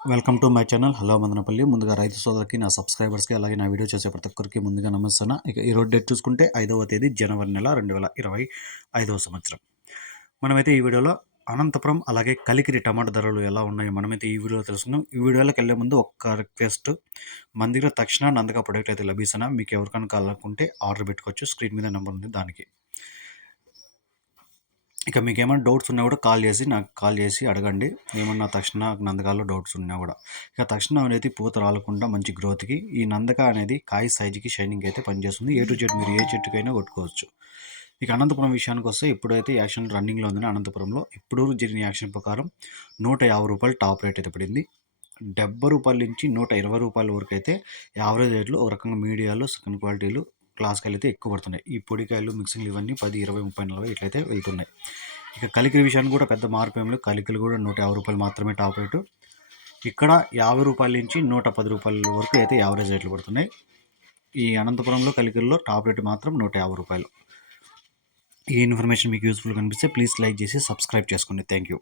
Welcome to my channel. Hello Madanapalle. ముందుగా రైతు సోదరులకి నా సబ్స్క్రైబర్స్కి అలాగే నా వీడియో చేసే ప్రతి ఒక్కరికి ముందుగా నమస్తాను ఇక ఈ డేట్ చూసుకుంటే ఐదవ తేదీ జనవరి నెల రెండు వేల ఇరవై ఐదవ సంవత్సరం. మనమైతే ఈ వీడియోలో అనంతపురం అలాగే కలికిరి టమాటా ధరలు ఎలా ఉన్నాయో మనమైతే ఈ వీడియోలో తెలుసుకుందాం. ఈ వీడియోలోకి వెళ్ళే ముందు ఒక్క రిక్వెస్ట్ మన దగ్గర తక్షణ నందక ప్రొడక్ట్ అయితే లభిస్తున్నా మీకు ఎవరికైనా కావాలనుకుంటే ఆర్డర్ పెట్టుకోవచ్చు. స్క్రీన్ మీద నెంబర్ ఉంది దానికి. ఇక మీకు ఏమైనా డౌట్స్ ఉన్నా కూడా కాల్ చేసి నాకు కాల్ చేసి అడగండి. ఏమన్నా తక్షణ నందకాల్లో డౌట్స్ ఉన్నా కూడా. ఇక తక్షణ అనేది పూత రాలకుండా మంచి గ్రోత్కి ఈ నందక అనేది కాయ సైజుకి షైనింగ్ అయితే పనిచేస్తుంది. ఏ టు జెడ్ మీరు ఏ చెట్టుకైనా కొట్టుకోవచ్చు. ఇక అనంతపురం విషయానికి వస్తే ఇప్పుడైతే యాక్షన్ రన్నింగ్లో ఉందని అనంతపురంలో ఇప్పుడు జరిగిన యాక్షన్ ప్రకారం నూట యాభై రూపాయలు టాప్ రేట్ అయితే పడింది. డెబ్బై రూపాయల నుంచి నూట ఇరవై రూపాయల వరకు అయితే యావరేజ్ రేట్లు ఒక రకంగా మీడియాలు సెకండ్ క్వాలిటీలు కాయలు అయితే ఎక్కువ పడుతున్నాయి. ఈ పొడికాయలు మిక్సింగ్లు ఇవన్నీ పది ఇరవై ముప్పై నలభై ఇట్లయితే వెళ్తున్నాయి. ఇక కలికిల విషయాన్ని కూడా పెద్ద మార్పు ఏం లేదు. కలికిలు కూడా నూట యాభై రూపాయలు మాత్రమే టాప్ రేటు. ఇక్కడ యాభై రూపాయల నుంచి నూట పది రూపాయల వరకు అయితే యావరేజ్ రేట్లు పడుతున్నాయి. ఈ అనంతపురంలో కలికిల్లో టాప్ రేటు మాత్రం నూట యాభై రూపాయలు. ఈ ఇన్ఫర్మేషన్ మీకు యూస్ఫుల్ కనిపిస్తే ప్లీజ్ లైక్ చేసి సబ్స్క్రైబ్ చేసుకోండి. Thank you.